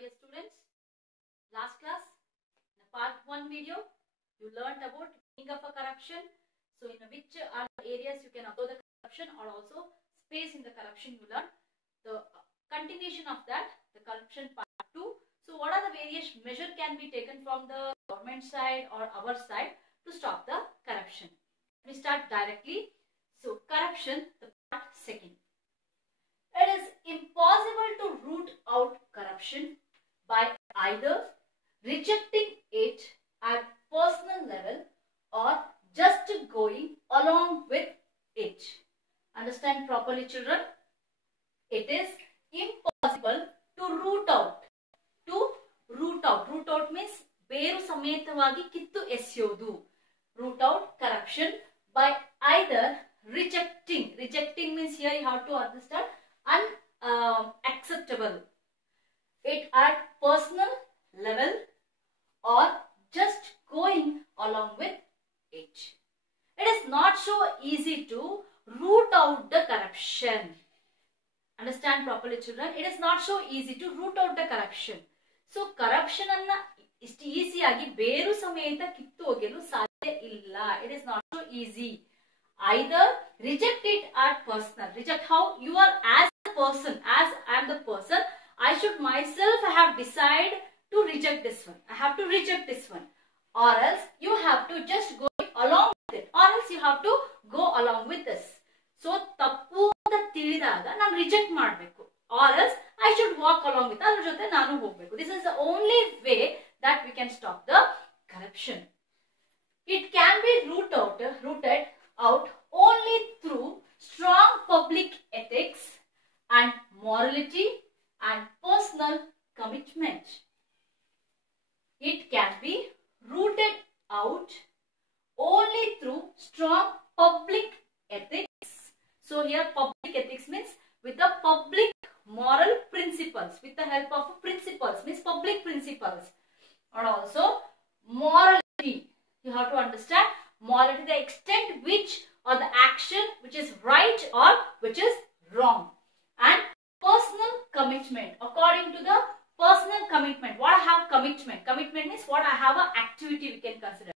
dear students. Last class, in the part 1 video, you learned about meaning of a corruption. So in which are the areas you can observe the corruption, or also space in the corruption you learned. The continuation of that, the corruption part 2. So what are the various measures can be taken from the government side or our side to stop the corruption? We start directly. So corruption, the part 2nd. It is impossible to root out corruption by either rejecting it at personal level or just going along with it. Understand properly, children? It is impossible to root out. Root out means ಬೇರು ಸಮೇತವಾಗಿ ಕಿತ್ತು ಎಸೆಯೋದು. Root out corruption by either rejecting. Rejecting means here you have to understand unacceptable it at personal level or just going along with it. It is not so easy to root out the corruption. Understand properly, children? It is not so easy to root out the corruption. So corruption anna istu easy agi ಬೇರು ಸಮೇತ ಕಿತ್ತು ಹೋಗಲು ಸಾಧ್ಯ ಇಲ್ಲ. It is not so easy. Either reject it at personal. Reject how you are as a person. As I am the person, I should myself have decided to reject this one. I have to reject this one. Or else you have to just go along with it. Or else you have to go along with this. So ತಪ್ಪು ಅಂತ ತಿಳಿದಾಗ ನಾನು reject ಮಾಡಬೇಕು. Or else I should walk along with ಅದರ ಜೊತೆ ನಾನು ಹೋಗಬೇಕು. This is the only way that we can stop the corruption. It can be rooted out only through strong public ethics and morality and personal commitment. It can be rooted out only through strong public ethics. So here public ethics means with the public moral principles, with the help of principles means public principles, and also morality. You have to understand morality, the extent which or the action which is right or which is wrong, and personal commitment according to the personal commitment. What I have commitment? Commitment means what I have an activity we can consider.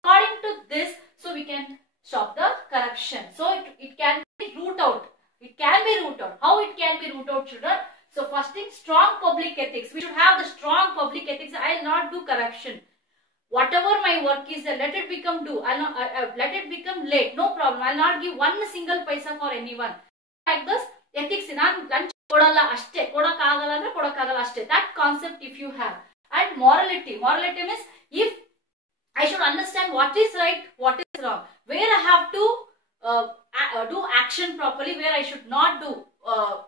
According to this, so we can stop the corruption. So it can be root out. It can be root out. How it can be root out, children? So first thing, strong public ethics. We should have the strong public ethics. I will not do corruption. Whatever my work is, let it become do. Let it become late. No problem. I will not give one single paisa for anyone. Like this, ethics. Lunch kodalla ashte. Kodakagala andre kodakagala ashte. That concept if you have. And morality. Morality means if I should understand what is right, what is wrong. Where I have to do action properly, where I should not do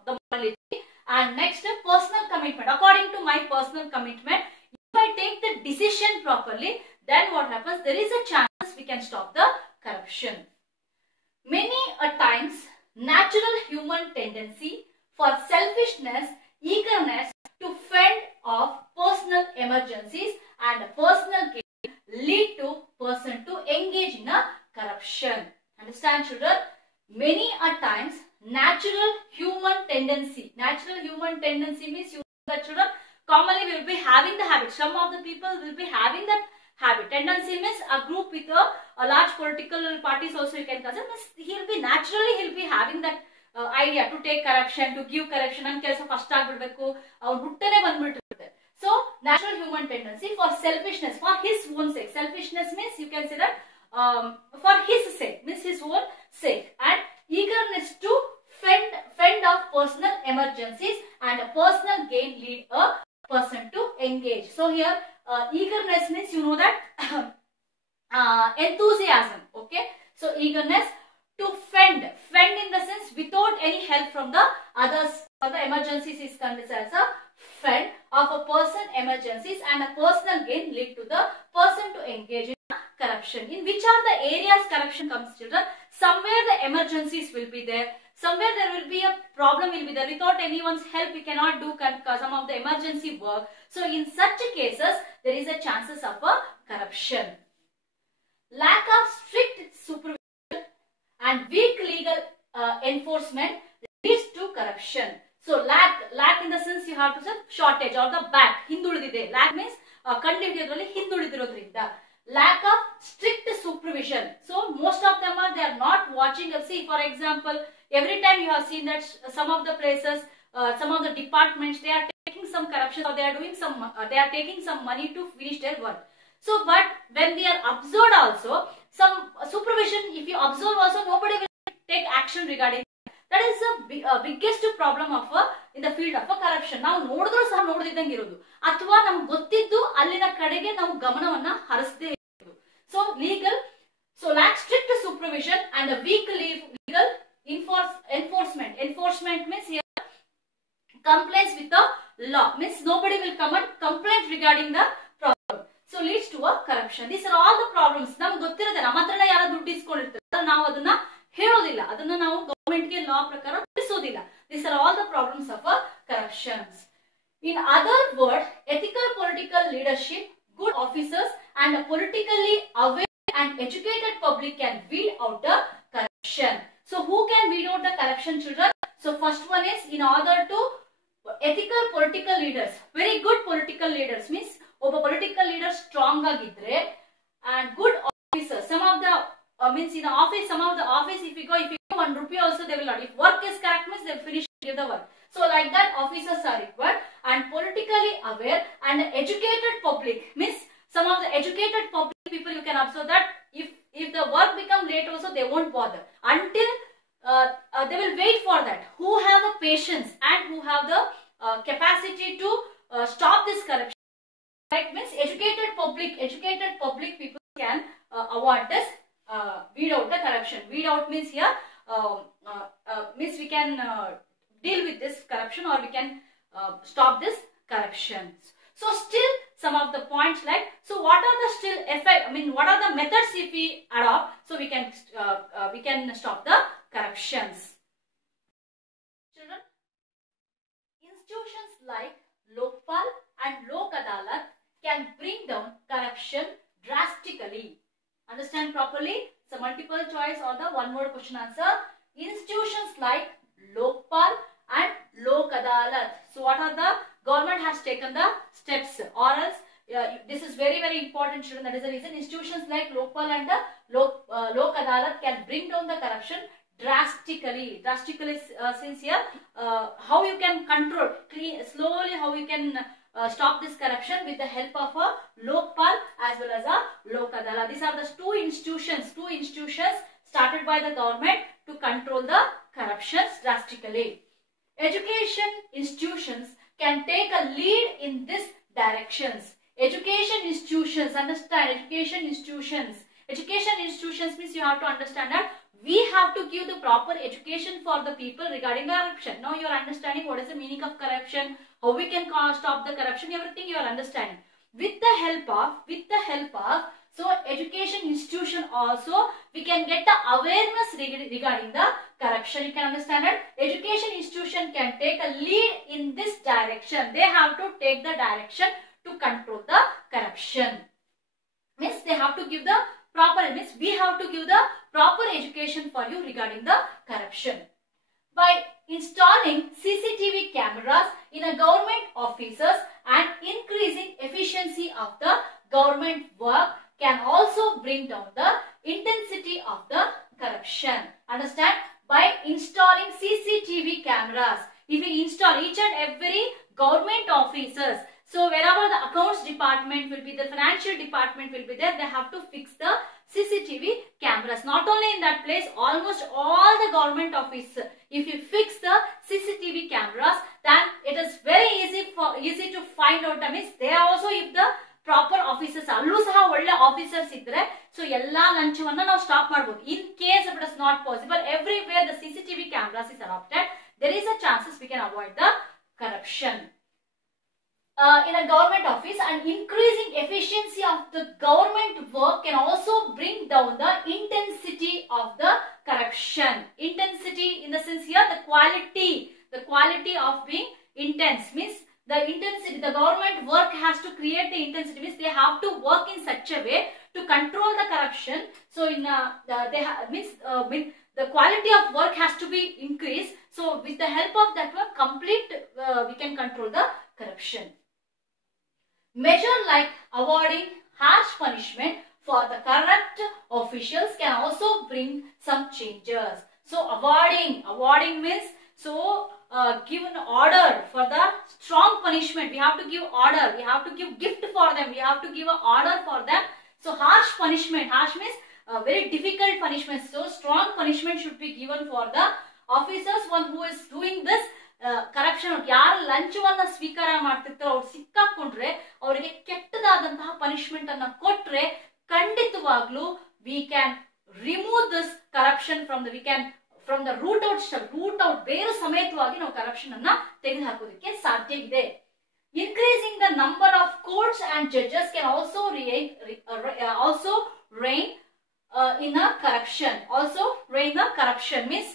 the morality. And next, personal commitment. According to my personal commitment, if I take the decision properly, then what happens? There is a chance we can stop the corruption. Many a times, natural human tendency for selfishness, eagerness to fend off personal emergencies and personal gain lead to person to engage in a corruption. Understand, children? Many a times, natural human tendency. Natural human tendency means, you know that, children, commonly we will be having the habit. Some of the people will be having that habit. Tendency means a group with a large political parties also you can consider. He will be naturally, he will be having that idea to take corruption, to give corruption, and ಕೆಲಸ first ಆಗಿಬಿಡಬೇಕು, ಅವ್ರು ಹುಟ್ಟನೆ ಬಂದ್ಬಿಟ್ಟಿರುತ್ತೆ. So natural human tendency for selfishness, for his own sake. Selfishness means you can say that for his sake, means his own sake, and eagerness to fend off personal emergencies and a personal gain lead a person to engage. So here eagerness means, you know that enthusiasm. Okay, so eagerness to fend in the sense without any help from the others, or the emergencies is considered as a fend of a person emergencies and a personal gain lead to the person to engage in corruption. In which are the areas corruption comes, children? Somewhere the emergencies will be there. Somewhere there will be a problem will be there. Without anyone's help, we cannot do some of the emergency work. So in such cases, there is a chances of a corruption. Lack of strict supervision and weak legal enforcement leads to corruption. So lack in the sense you have to say shortage or the back ಹಿಂದುಳಿದಿದೆ. Lack means ಕಂಡುಹಿಡಿಯೋದ್ರಲ್ಲಿ ಹಿಂದುಳಿದಿರೋದ್ರಿಂದ. Lack of strict supervision. So most of them they are not watching. See, for example, every time you have seen that some of the places, some of the departments, they are taking some corruption or they are doing some, they are taking some money to finish their work. So, but when we are observed also, some supervision, if you observe also, nobody will take action regarding. That is the biggest problem of in the field of corruption. ನಾವು ನೋಡಿದ್ರು ಸಹ ನೋಡದಿದ್ದಂಗೆ ಇರೋದು ಅಥವಾ ನಮ್ಗೆ ಗೊತ್ತಿದ್ದು ಅಲ್ಲಿನ ಕಡೆಗೆ ನಾವು ಗಮನವನ್ನ ಹರಿಸದೇ ಇರೋದು. So legal, so lack strict supervision and a weak legal enforcement. Enforcement means here complaints with the law, means nobody will come and complain regarding the problem. So leads to a corruption. These are all the problems. ನಮ್ಗೆ ಗೊತ್ತಿರುತ್ತೆ, ನಮ್ಮ ಹತ್ರನೇ ಯಾರು ದುಡ್ಡು ಇಸ್ಕೊಂಡಿರ್ತಾರೆ, ನಾವು ಅದನ್ನ ಹೇಳೋದಿಲ್ಲ, ಅದನ್ನ ನಾವು ಗವರ್ಮೆಂಟ್ ಗೆ ಲಾ ಪ್ರಕಾರ ತಿಳಿಸೋದಿಲ್ಲ. These are all the problems of corruptions. In other words, ethical political leadership, good officers and a politically aware and educated public can weed out the corruption. So who can weed out the corruption, children? So first one is in order to ethical political leaders, very good political leaders means ಒಬ್ಬ political leader strong ಆಗಿದ್ರೆ and good officers, some of the means in the office, some of the office if you go 1 rupee also they will not, if work is correct means they will finish the work. So like that officers are required and politically aware and educated public means some of the educated public people you can observe that if the work become late also they won't bother until they will wait for that, who have the patience and who have the capacity to stop this corruption. Like means educated public people can avoid this, weed out the corruption. Weed out means here means we can deal with this corruption or we can stop this corruption. So still some of the points like, so what are the still effect, I mean what are the methods if we adopt so we can stop the corruptions. Children, institutions like Lokpal and Lok Adalat can bring down corruption drastically. Understand properly? So multiple choice or the one word question answer. Institutions like Lokpal and Lok Adalat. So what are the government has taken the steps or else this is very important, children. That is the reason institutions like Lokpal and Lok Adalat can bring down the corruption drastically. Since here how you can control slowly, how you can stop this corruption with the help of a Lokpal as well as a Lok Adalat. These are the two institutions started by the government to control the corruptions drastically. Education institutions can take a lead in this directions. Education institutions, understand, education institutions means you have to understand that we have to give the proper education for the people regarding corruption. Now you are understanding what is the meaning of corruption, how we can stop the corruption, everything you are understanding. With the help of so education institution also we can get the awareness regarding the corruption. You can understand that education institution can take a lead in this direction. They have to take the direction to control the corruption. Means they have to give the proper, means we have to give the proper education for you regarding the corruption. By installing CCTV cameras in a government offices and increasing efficiency of the government work can also bring down the intensity of the corruption. Understand? By installing CCTV cameras, if we install each and every government offices, so wherever the accounts department will be, the financial department will be there, they have to fix the CCTV cameras. Not only in that place, almost all the government offices, if you fix the CCTV cameras, then it is very easy to find out. That means they are also, if the proper officers ಅಲ್ಲೂ ಸಹ ಒಳ್ಳೆ officers ಇದ್ರೆ so ಎಲ್ಲಾ ಲಂಚವನ್ನ ನಾವು stop ಮಾಡಬಹುದು. In case if it is not possible, everywhere the CCTV cameras is adopted, there is a chances we can avoid the corruption. In a government office, and increasing efficiency of the government work can also bring down the intensity of the corruption. Intensity in the sense here, the quality of being intense means the intensity, the government work has to create the intensity, means they have to work in such a way to control the corruption. So in the quality of work has to be increased. So with the help of that one, we can control the corruption. Measure like awarding harsh punishment for the corrupt officials can also bring some changes. So awarding means, so give an order for the strong punishment. We have to give order, we have to give gift for them, we have to give an order for them. So harsh punishment, harsh means very difficult punishment. So strong punishment should be given for the officers, one who is doing this corruption. ಯಾರು ಲಂಚವನ್ನ ಸ್ವೀಕಾರ ಮಾಡ್ತಿರ್ತಾರೋ ಅವ್ರು ಸಿಕ್ಕಾಕೊಂಡ್ರೆ ಅವರಿಗೆ ಕೆಟ್ಟದಾದಂತಹ punishment ಅನ್ನ ಕೊಟ್ರೆ ಖಂಡಿತವಾಗ್ಲೂ we can remove this corruption from the root out ಬೇರು ಸಮೇತವಾಗಿ ನಾವು ಕರಪ್ಷನ್ ಅನ್ನ ತೆಗೆದುಹಾಕೋದಕ್ಕೆ ಸಾಧ್ಯ ಇದೆ. Increasing the number of courts and judges can also rein in a corruption. Also rein a corruption means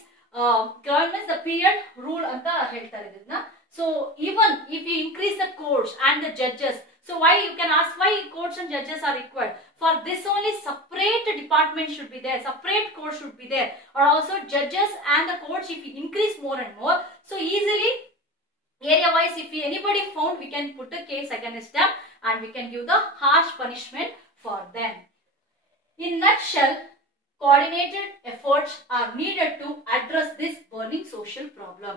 government the period rule anta ಹೇಳ್ತಾರೆ ಇದನ್ನ. So even if you increase the courts and the judges, so why, you can ask why courts and judges are required? For this only separate department should be there, separate court should be there, or also judges and the courts, if you increase more and more, so easily area wise, if anybody found, we can put a case against them and we can give the harsh punishment for them. In nutshell, coordinated efforts are needed to address this burning social problem.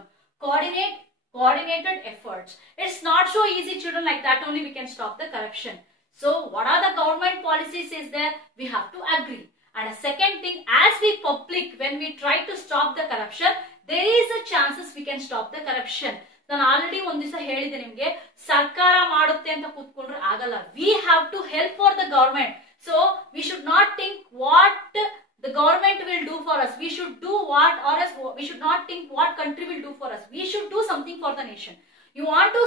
Coordinated efforts. It's not so easy, children. Like that only we can stop the corruption. So what are the government policies is there? We have to agree. And a second thing, as we public, when we try to stop the corruption, there is a chances we can stop the corruption. ನಾನು already ಒಂದ್ ದಿವಸ ಹೇಳಿದೆ ನಿಮ್ಗೆ, ಸರ್ಕಾರ ಮಾಡುತ್ತೆ ಅಂತ ಕೂತ್ಕೊಂಡ್ರೆ ಆಗಲ್ಲ. We have to help for the government. So we should not think what the government will do for us. We should do what, or else we should not think what country will do for us. We should do something for the nation. You want to,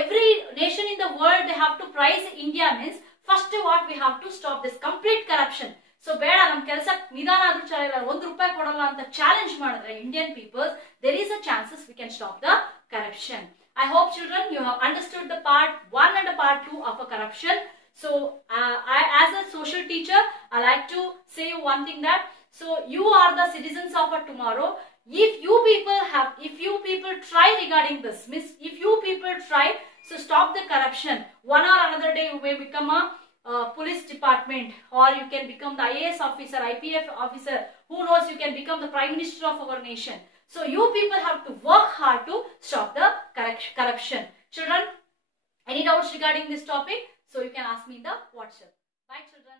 every nation in the world, they have to praise India means first what we have to stop this complete corruption. So ಬೇಡ ನಮ್ಮ ಕೆಲಸ ನಿಧಾನ ಆದ್ರೂ ಚಾಲಿಲ್ಲ, ₹1 ಕೊಡಲ್ಲ ಅಂತ challenge ಮಾಡಿದ್ರೆ Indian people, there is a chances we can stop the corruption. I hope children you have understood the part 1 and the part 2 of a corruption. So I, as a social teacher, I like to say you one thing, that so you are the citizens of a tomorrow. If you people try regarding this, means if you people try, so stop the corruption. One or another day you may become a police department, or you can become the IAS officer, IPF officer. Who knows, you can become the prime minister of our nation. So you people have to work hard to stop the corruption. Children, any doubts regarding this topic? So you can ask me in the WhatsApp. Bye children.